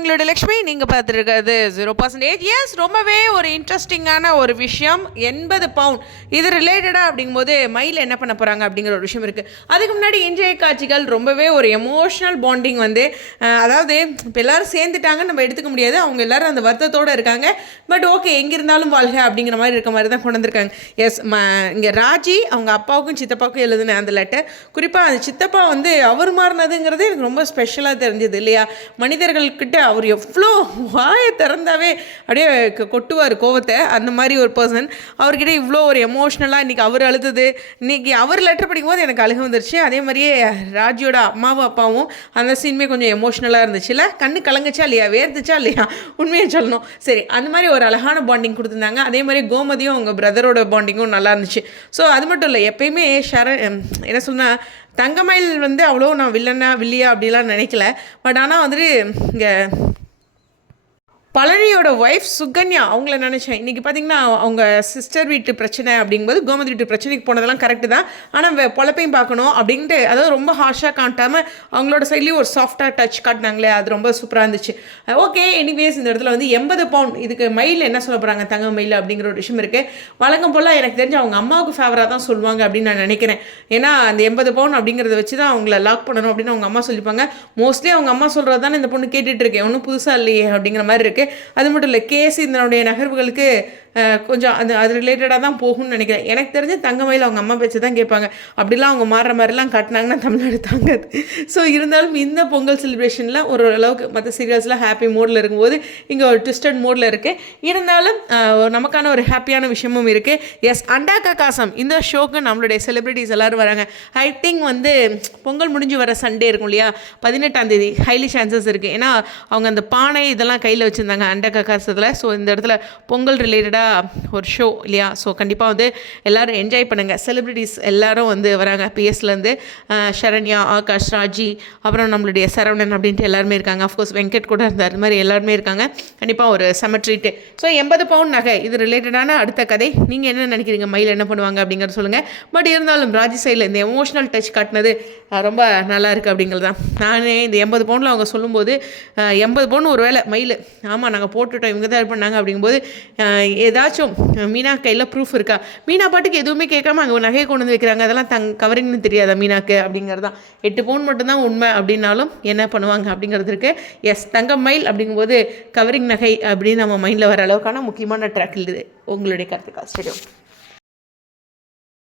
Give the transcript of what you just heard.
உங்களோட லக்ஷ்மி நீங்கள் பார்த்துருக்கிறது zero percentage S ரொம்பவே ஒரு இன்ட்ரெஸ்டிங்கான ஒரு விஷயம். எண்பது பவுண்ட் இது ரிலேட்டடாக அப்படிங்கும்போது மயில் என்ன பண்ண போகிறாங்க அப்படிங்கிற ஒரு விஷயம் இருக்குது அதுக்கு முன்னாடி இன்றைய காட்சிகள் ரொம்பவே ஒரு எமோஷ்னல் பாண்டிங் வந்து அதாவது இப்போ எல்லாரும் சேர்ந்துட்டாங்கன்னு நம்ம எடுத்துக்க முடியாது. அவங்க எல்லாரும் அந்த வருத்தத்தோடு இருக்காங்க. பட் ஓகே எங்கே இருந்தாலும் வாழ்க அப்படிங்கிற மாதிரி இருக்க மாதிரி தான் கொண்டு வந்திருக்காங்க எஸ் ம இங்கே ராஜி அவங்க அப்பாவுக்கும் சித்தப்பாவுக்கும் எழுதின அந்த லெட்டர் குறிப்பாக அந்த சித்தப்பா வந்து அவர் மாறினதுங்கிறது எனக்கு ரொம்ப ஸ்பெஷலாக தெரிஞ்சது இல்லையா? மனிதர்கள்கிட்ட அவர் எவ்வளோ வாயை திறந்தாவே அப்படியே கொட்டுவார் கோவத்தை. அந்த மாதிரி ஒரு பர்சன் அவர்கிட்ட இவ்வளோ ஒரு எமோஷ்னலாக இன்றைக்கி அவர் அழுது இன்றைக்கி அவர் லெட்டர் படிக்கும்போது எனக்கு அழுக வந்துருச்சு. அதே மாதிரியே ராஜியோட அம்மாவும் அப்பாவும் அந்த சீனுமே கொஞ்சம் எமோஷ்னலாக இருந்துச்சுல கண்ணு கலங்குச்சா இல்லையா? வேர்த்துச்சா இல்லையா? உண்மையை சொல்லணும். சரி அந்த மாதிரி ஒரு அழகான பாண்டிங் கொடுத்துருந்தாங்க. அதே மாதிரி கோமதியும் அவங்க பிரதரோட பாண்டிங்கும் நல்லா இருந்துச்சு. ஸோ அது மட்டும் இல்லை எப்பயுமே ஷர என்ன சொன்னால் தங்கமயில் வந்து அவ்வளோ நான் வில்லனா வில்லியா அப்படிலாம் நினைக்கல. பட் ஆனால் வந்துட்டு இங்கே பழனியோட ஒய்ஃப் சுகன்யா அவங்கள நினச்சேன். இன்றைக்கி பார்த்தீங்கன்னா அவங்க சிஸ்டர் வீட்டு பிரச்சனை அப்படிங்கும்போது கோமதி வீட்டு பிரச்சனைக்கு போனதெல்லாம் கரெக்டு தான். ஆனால் பொழப்பையும் பார்க்கணும் அப்படின்ட்டு அதாவது ரொம்ப ஹார்ஷாக காட்டாமல் அவங்களோட சைட்லேயும் ஒரு சாஃப்டாக டச் காட்டினாங்களே அது ரொம்ப சூப்பராக இருந்துச்சு. ஓகே எனிவேஸ் இந்த இடத்துல வந்து எண்பது பவுண்ட் இதுக்கு மயில் என்ன சொல்ல போகிறாங்க தங்க மயில் அப்படிங்கிற ஒரு விஷயம் இருக்குது வழக்கம் போல் எனக்கு தெரிஞ்சு அவங்க அம்மாவுக்கு ஃபேவராக தான் சொல்லுவாங்க அப்படின்னு நான் நினைக்கிறேன். ஏன்னா அந்த எண்பது பவுன் அப்படிங்கிறத வச்சு தான் அவங்கள லாக் பண்ணணும் அப்படின்னு அவங்க அம்மா சொல்லிப்பாங்க. மோஸ்ட்லி அவங்க அம்மா சொல்கிறது தானே இந்த பொண்ணு கேட்டுட்ருக்கேன் ஒன்றும் புதுசாக இல்லையே அப்படிங்கிற மாதிரி இருக்குது அது மட்டும் இல்லை கேஸ் இதனுடைய நகர்வுகளுக்கு கொஞ்சம் அது அது ரிலேட்டடாக தான் போகும்னு நினைக்கிறேன். எனக்கு தெரிஞ்சு தங்கமயில் அவங்க அம்மா பேச்சு தான் கேட்பாங்க. அப்படிலாம் அவங்க மாறுற மாதிரிலாம் காட்டினாங்கன்னா தமிழ்நாடு தாங்காது. ஸோ இருந்தாலும் இந்த பொங்கல் செலிப்ரேஷனில் ஒரு அளவுக்கு மற்ற சீரியல்ஸ்லாம் ஹாப்பி மோடில் இருக்கும்போது இங்கே ஒரு ட்விஸ்டட் மோடில் இருக்குது இருந்தாலும் ஒரு நமக்கான ஒரு ஹாப்பியான விஷயமும் இருக்குது எஸ் அண்டா காசம் இந்த ஷோக்கு நம்மளுடைய செலிப்ரிட்டிஸ் எல்லோரும் வராங்க. ஐ திங்க் வந்து பொங்கல் முடிஞ்சு வர சண்டே இருக்கும் இல்லையா? பதினெட்டாம் தேதி ஹைலி சான்சஸ் இருக்குது ஏன்னா அவங்க அந்த பானை இதெல்லாம் கையில் வச்சுருந்தாங்க அண்டா காசத்தில் ஸோ இந்த இடத்துல பொங்கல் ரிலேட்டடாக ஒரு ஷோ இல்லையா? ஸோ கண்டிப்பாக வந்து எல்லோரும் என்ஜாய் பண்ணுங்கள் செலிப்ரிட்டிஸ் எல்லோரும் வந்து வராங்க. பிஎஸ்லேருந்து சரண்யா ஆகாஷ் ராஜி அப்புறம் நம்மளுடைய சரவணன் அப்படின்ட்டு எல்லாருமே இருக்காங்க. அஃப்கோர்ஸ் வெங்கட் கூட இருந்தார். அது மாதிரி எல்லாருமே இருக்காங்க. கண்டிப்பாக ஒரு செமட்ரிட்டு ஸோ எண்பது பவுண்ட் நகை. இது ரிலேட்டடான அடுத்த கதை. நீங்கள் என்ன நினைக்கிறீங்க? மயில் என்ன பண்ணுவாங்க அப்படிங்கிறத சொல்லுங்கள் பட் இருந்தாலும் ராஜி சைடில் இந்த எமோஷனல் டச் காட்டினது ரொம்ப நல்லா இருக்குது அப்படிங்கிறது தான் நானே இந்த எண்பது பவுண்டில் அவங்க சொல்லும்போது எண்பது பவுன் ஒரு வேலை மயில் ஆமாம் நாங்கள் போட்டுட்டோம். இவங்க தான் இது பண்ணாங்க அப்படிங்கும்போது ஏதாச்சும் மீனா கையில் ப்ரூஃப் இருக்கா? மீனா பாட்டுக்கு எதுவுமே கேட்காம அங்கே நகையை கொண்டு வந்து வைக்கிறாங்க. அதெல்லாம் தங் கவரிங்னு தெரியாதா மீனாக்கு? அப்படிங்கிறது தான் எட்டு பவுன் மட்டும்தான் உண்மை அப்படின்னாலும் என்ன பண்ணுவாங்க அப்படிங்கிறது இருக்குது எஸ் தங்கம் மைல் அப்படிங்கும்போது கவரிங் நகை அப்படின்னு நம்ம மைண்டில் வர அளவுக்கான முக்கியமான ட்ராக் இது. உங்களுடைய கருத்துக்கா ஸ்டேடியம்